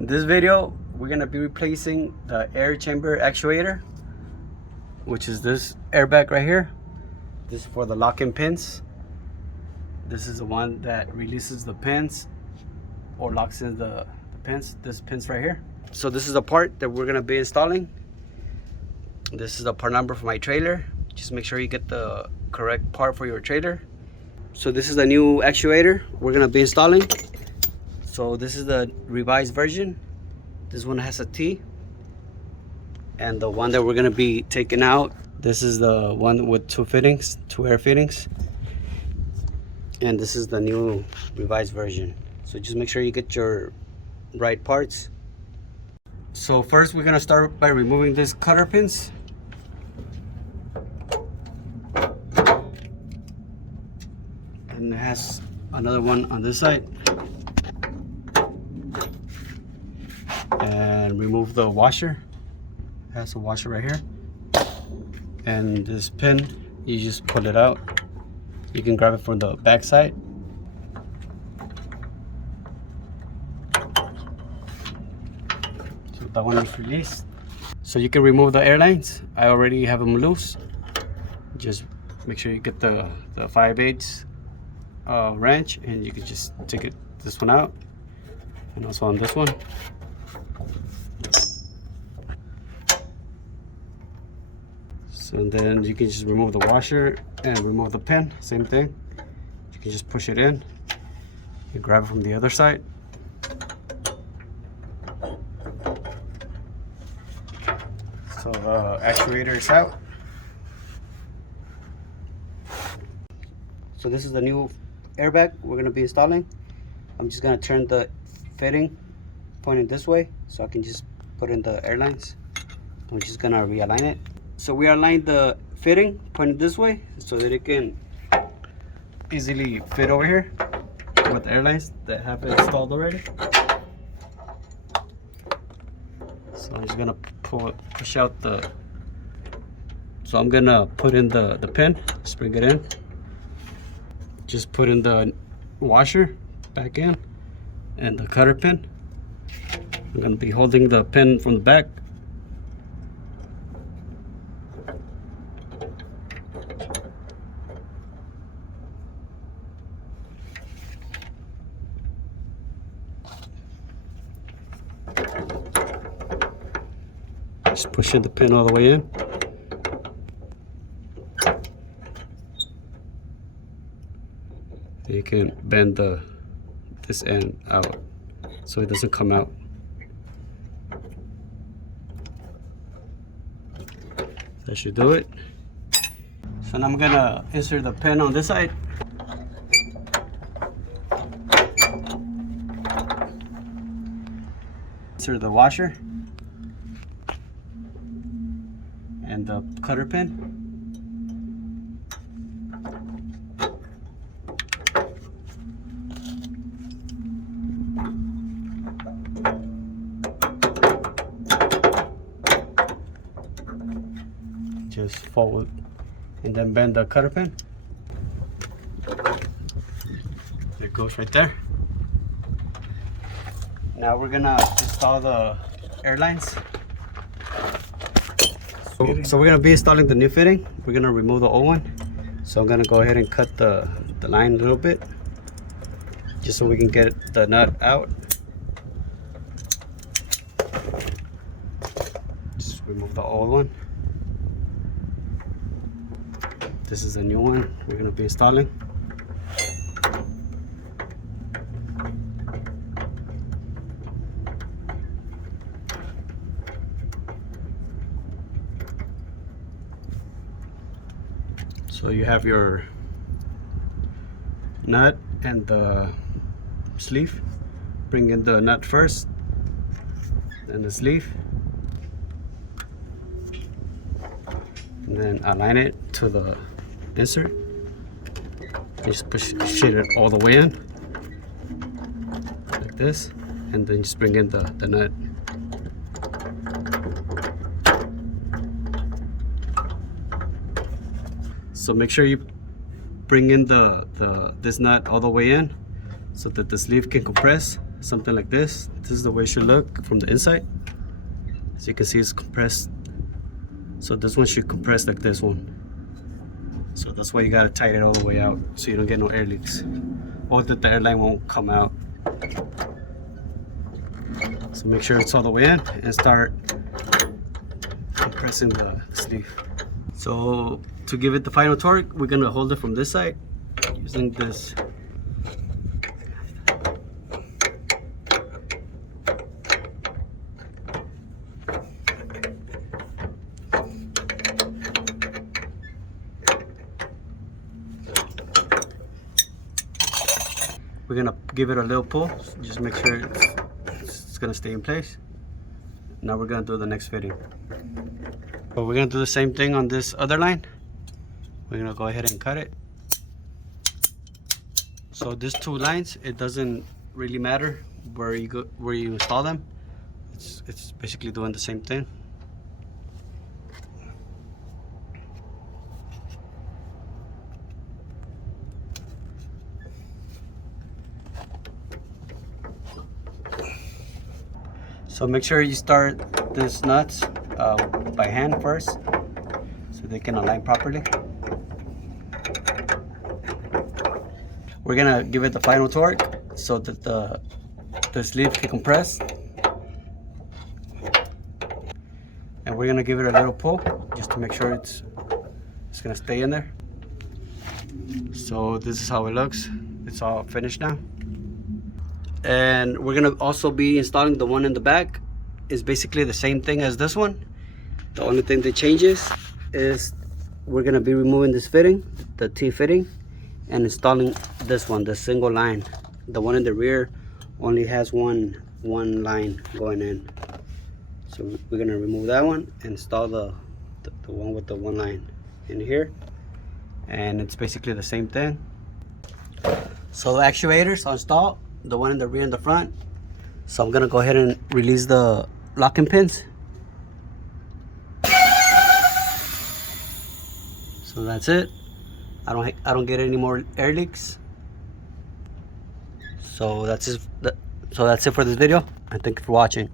In this video, we're gonna be replacing the air chamber actuator, which is this airbag right here. This is for the lock-in pins. This is the one that releases the pins or locks in the pins. This pins right here. So this is the part that we're gonna be installing. This is the part number for my trailer. Just make sure you get the correct part for your trailer. So this is the new actuator we're gonna be installing. So this is the revised version. This one has a T. And the one that we're gonna be taking out, this is the one with two air fittings. And this is the new revised version. So just make sure you get your right parts. So first we're gonna start by removing these cutter pins. And it has another one on this side. And remove the washer. It has a washer right here. And this pin, you just pull it out. You can grab it from the back side. So that one is released. So you can remove the airlines. I already have them loose. Just make sure you get the 5/8 wrench, and you can just take this one out, and also on this one. So then you can just remove the washer and remove the pin, same thing. You can just push it in and grab it from the other side. So the actuator is out. So this is the new airbag we're gonna be installing. I'm just gonna turn the fitting pointing this way so I can just put in the airlines. I'm just gonna realign it. So we aligned the fitting pointed this way so that it can easily fit over here with the airlines that have it installed already. So I'm just gonna push out the. So I'm gonna put in the pin, just bring it in. Just put in the washer back in and the cutter pin. I'm gonna be holding the pin from the back. Just pushing the pin all the way in. You can bend this end out so it doesn't come out. That should do it. So now I'm gonna insert the pin on this side. Insert the washer and the cutter pin. Just forward and then bend the cutter pin. It goes right there. Now we're gonna install the airlines. So we're gonna be installing the new fitting. We're gonna remove the old one. So I'm gonna go ahead and cut the line a little bit, just so we can get the nut out. Just remove the old one. This is a new one we're gonna be installing. So you have your nut and the sleeve. Bring in the nut first, then the sleeve, and then align it to the insert. You just push it all the way in like this, and then just bring in the nut. So make sure you bring in this nut all the way in so that the sleeve can compress something like this. This is the way it should look from the inside. As you can see, it's compressed. So this one should compress like this one. So that's why you gotta tighten it all the way out so you don't get no air leaks, or that the airline won't come out. So make sure it's all the way in and start compressing the sleeve. So to give it the final torque, we're gonna hold it from this side using this. We're gonna give it a little pull, just make sure it's gonna stay in place. Now we're gonna do the next fitting. But we're gonna do the same thing on this other line. We're gonna go ahead and cut it. So these two lines, it doesn't really matter where you install them. It's basically doing the same thing. So make sure you start these nuts by hand first, so they can align properly. We're gonna give it the final torque so that the sleeve can compress. And we're gonna give it a little pull just to make sure it's gonna stay in there. So this is how it looks. It's all finished now. And we're gonna also be installing the one in the back. It's basically the same thing as this one. The only thing that changes is we're gonna be removing this fitting, the T fitting, and installing this one, the single line. The one in the rear only has one line going in. So we're gonna remove that one and install the one with the one line in here. And it's basically the same thing. So the actuators are installed, the one in the rear and the front. So I'm gonna go ahead and release the locking pins. So that's it. I don't get any more air leaks. So that's it for this video, and thank you for watching.